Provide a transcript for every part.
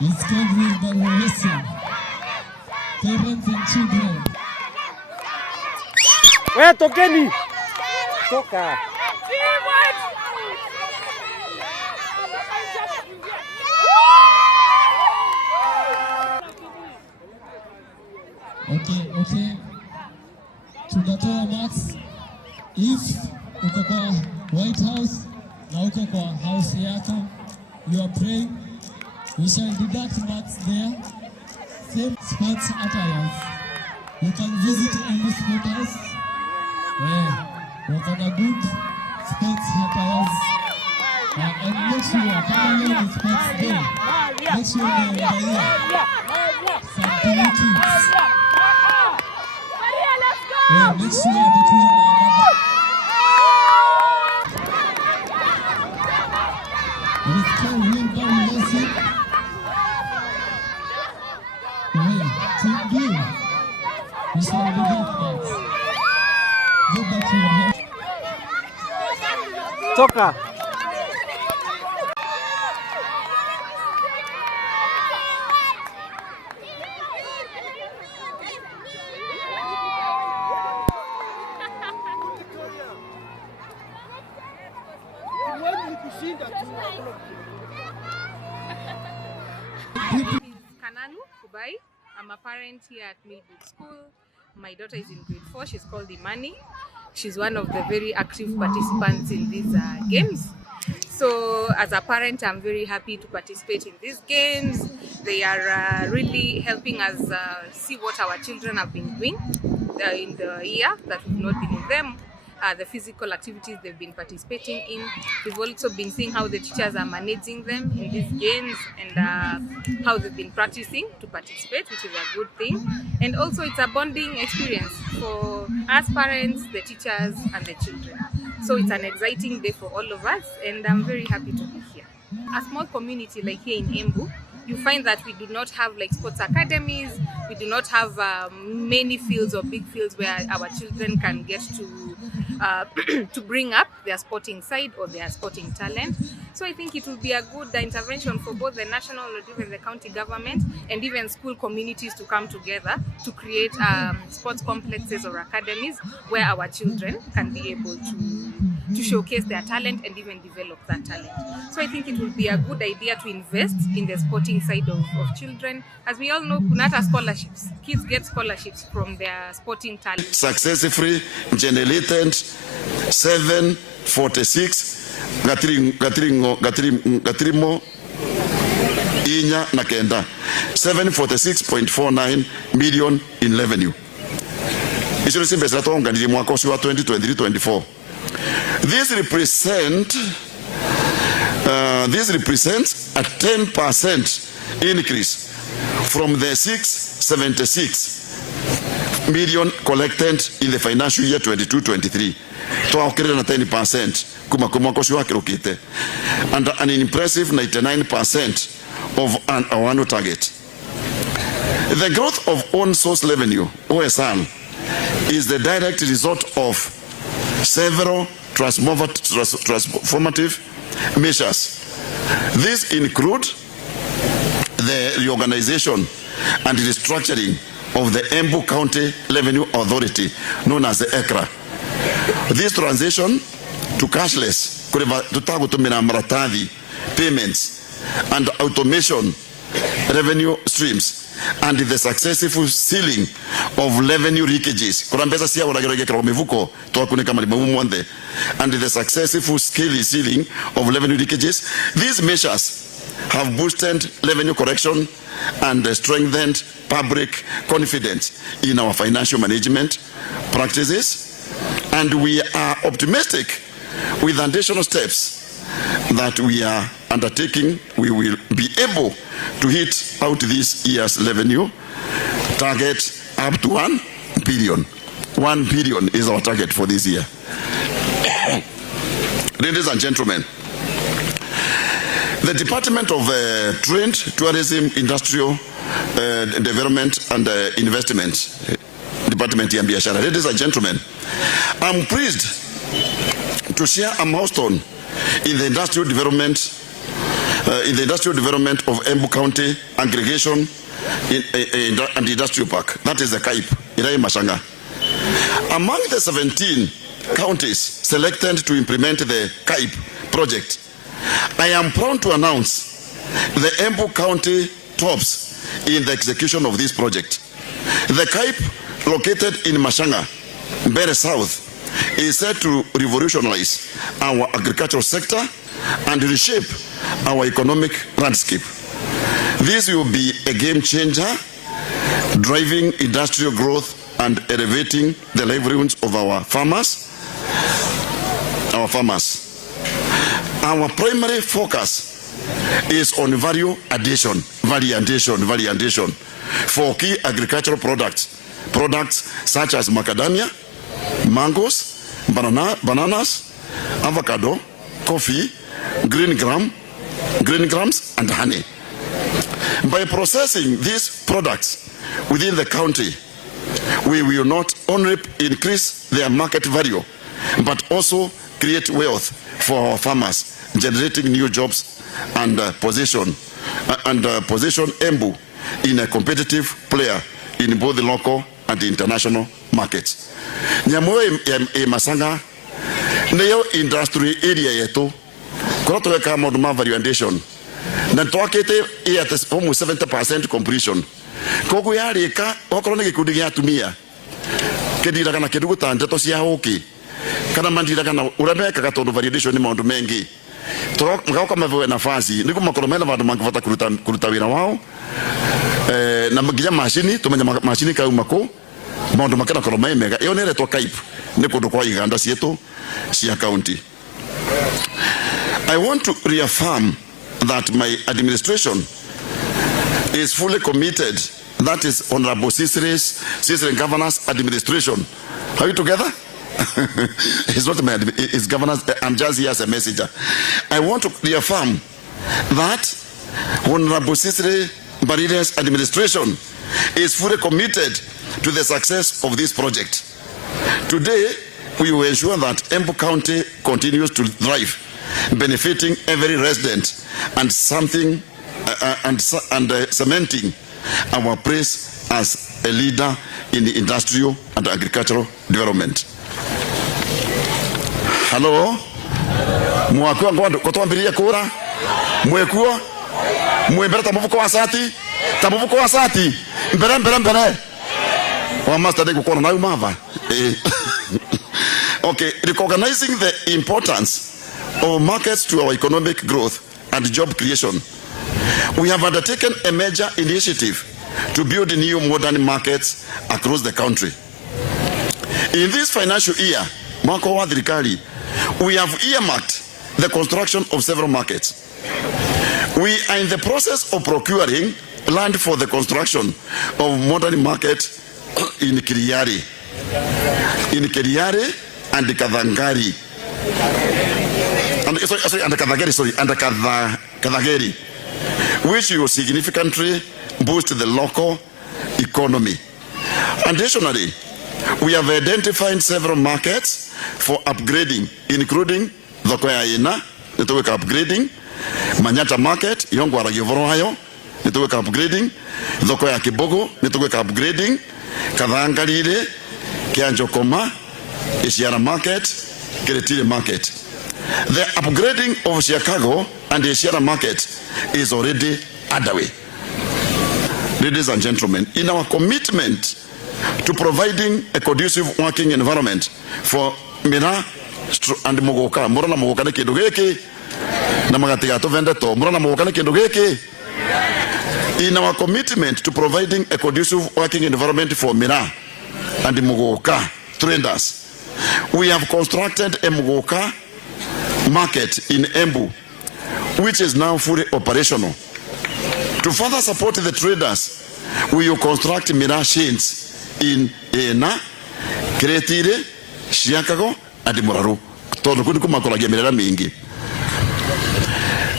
It's called Wirorere. Parents and children. Where tokeni? Toka. Okay. Tunatoa max. If uko kwa White House na uko kwa house yako, you are praying, we shall deduct marks there. Same sports attires. You can visit Embu Sporters. Work on a good sports attires. And make sure, come on sports day. Make sure you are some kids. Make sure that we are it's called Wirorere. We shall be back. Go back to your head. Toka. I'm a parent here at Mueru School. My daughter is in grade 4. She's called Imani. She's one of the very active participants in these games. So as a parent, I'm very happy to participate in these games. They are really helping us see what our children have been doing in the year that we've not been with them. The physical activities they've been participating in. We've also been seeing how the teachers are managing them in these games and how they've been practicing to participate, which is a good thing. And also it's a bonding experience for us parents, the teachers and the children. So it's an exciting day for all of us and I'm very happy to be here. A small community like here in Embu, you find that we do not have like sports academies, we do not have many fields or big fields where our children can get to bring up their sporting side or their sporting talent. So I think it will be a good intervention for both the national or even the county government and even school communities to come together to create sports complexes or academies where our children can be able to showcase their talent and even develop that talent. So I think it will be a good idea to invest in the sporting side of children. As we all know, kunata scholarships. Kids get scholarships from their sporting talent. Successfully generated 746 gatrimo inya na kenda 746.49 million in revenue. Iso simbe sa tonga ndi mwaka wa 2023-24. This represents a 10% increase from the 676 million collected in the financial year 22-23. Tuaokere na 10% kuma mwaka wa kirokite and an impressive 99% of our annual target. The growth of own source revenue, OSR, is the direct result of several transformative measures. These include the reorganization and restructuring of the Embu County Revenue Authority, known as the ECRA. This transition to cashless, payments, and automation revenue streams, and the successful sealing of revenue leakages, and the successful sealing of revenue leakages. These measures have boosted revenue collection and strengthened public confidence in our financial management practices, and we are optimistic with additional steps that we are undertaking. We will be able to hit out this year's revenue target up to 1 billion. 1 billion is our target for this year. Ladies and gentlemen, the Department of Trade, Tourism, Industrial Development and Investment, Department of Biashara. Ladies and gentlemen, I'm pleased to share a milestone in the industrial development of Embu County Aggregation and Industrial Park. That is the KAIP, Ihera Mashanga. Among the 17 counties selected to implement the KAIP project, I am proud to announce the Embu County tops in the execution of this project. The KAIP, located in Mashanga, Mbere South, is set to revolutionize our agricultural sector and reshape our economic landscape. This will be a game changer, driving industrial growth and elevating the livelihoods of our farmers. Our primary focus is on value addition for key agricultural products such as macadamia, mangoes, bananas, avocado, coffee, green grams, and honey. By processing these products within the county, we will not only increase their market value, but also create wealth for our farmers, generating new jobs and position Embu in a competitive player in both the local and the international markets. Nyamoe Masanga, Neo industry area yetu, Koto Kama valuation, Nantoakete at almost 70% completion. Koku yarika, Okorone Kudia to Mia. Kedira Keduta and Jatosia Hoki. Kanamandira Urabeka Kato validation amount mengi. Talk Mavo and Afazi, Nikumakoromena Vadamaka Kurutavina Wow, Namagia Machini, to Machini Kaumako, Mount Makana Korome Mega, Eonere to Cape, Nekotoqua Uganda Sieto, Sia County. I want to reaffirm that my administration is fully committed. That is Honorable Cicero Governor's administration. Are we together? It's not my, it's governance. I'm just here as a messenger. I want to reaffirm that Honorable Cicero Barire's administration is fully committed to the success of this project. Today, we will ensure that Embu County continues to thrive, benefiting every resident and cementing our place as a leader in the industrial and agricultural development. Hello? Mwago kotoambiria kura? Mwekuo? Mwembera tamuvuko wa sati? Mbere. Wa master de kukona na umava. Okay, recognizing the importance of markets to our economic growth and job creation, we have undertaken a major initiative to build new modern markets across the country. In this financial year, we have earmarked the construction of several markets. We are in the process of procuring land for the construction of modern market in Kiriari, and the Kadangari, and Kadageri, which will significantly boost the local economy. Additionally, we have identified several markets for upgrading, including Zokoyaina, network upgrading, Manyata Market, Yongwara Givorohayo, network upgrading, Zokoya Kibogo, network upgrading, Kavangarire, Kianjokoma, Ihera Market, Keretile Market. The upgrading of Chicago and the Ihera Market is already underway. Ladies and gentlemen, in our commitment to providing a conducive working environment for Mira and Mogoka, Morana Mogoka Kedogeke, Namagatiato Vendato, Morana Mogoka Kedogeke. In our commitment to providing a conducive working environment for Mira and Mogoka traders, we have constructed a Mogoka market in Embu, which is now fully operational. To further support the traders, we will construct Mira chains in Ihera, Keretile, Chicago, and Mueru.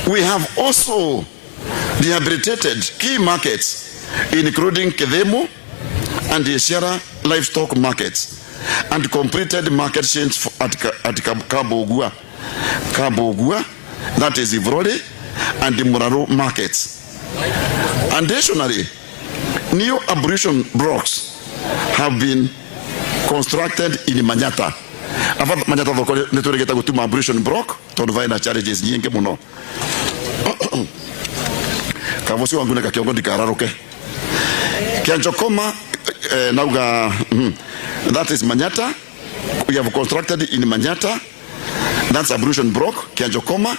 We have also rehabilitated key markets, including Githomo and the Ihera livestock markets, and completed market chains at Kabogua, Kabogua, that is Wirorere, and the Mueru markets. Additionally, new ablution blocks have been constructed in Manyata. Afa Manyata thoko nituregeta gutuma ablution block tondu vaina challenges nyingi muno. Kavosi wangu ne kakiongo ndikararuke. Kianjokoma nauga that is Manyata. We have constructed in Manyata. That's ablution block, Kianjokoma,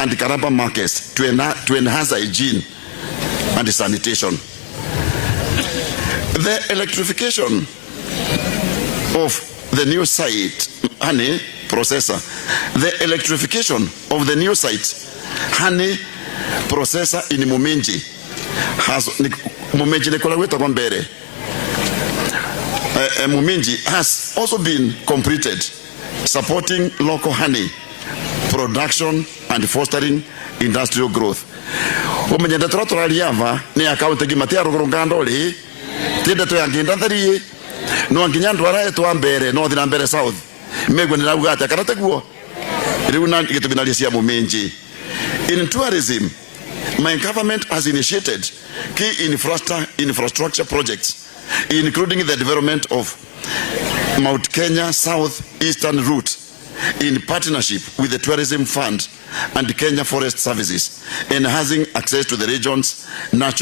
and the Karaba markets to enhance hygiene and the sanitation. The electrification of the new site, honey processor. The electrification of the new site, honey processor in Muminji has Muminji has also been completed, supporting local honey production and fostering industrial growth. Umenyenda turaturaliava ni account gimatia rugurungando ri tinde to yanginda thari no nginya ndwara etwa mbere no thina mbere south megwe ni nauga ata kana teguo riu na gitubinalia cia Muminji. In tourism, my government has initiated key infrastructure projects, including the development of Mount Kenya South Eastern Route in partnership with the Tourism Fund and Kenya Forest Services, enhancing access to the region's natural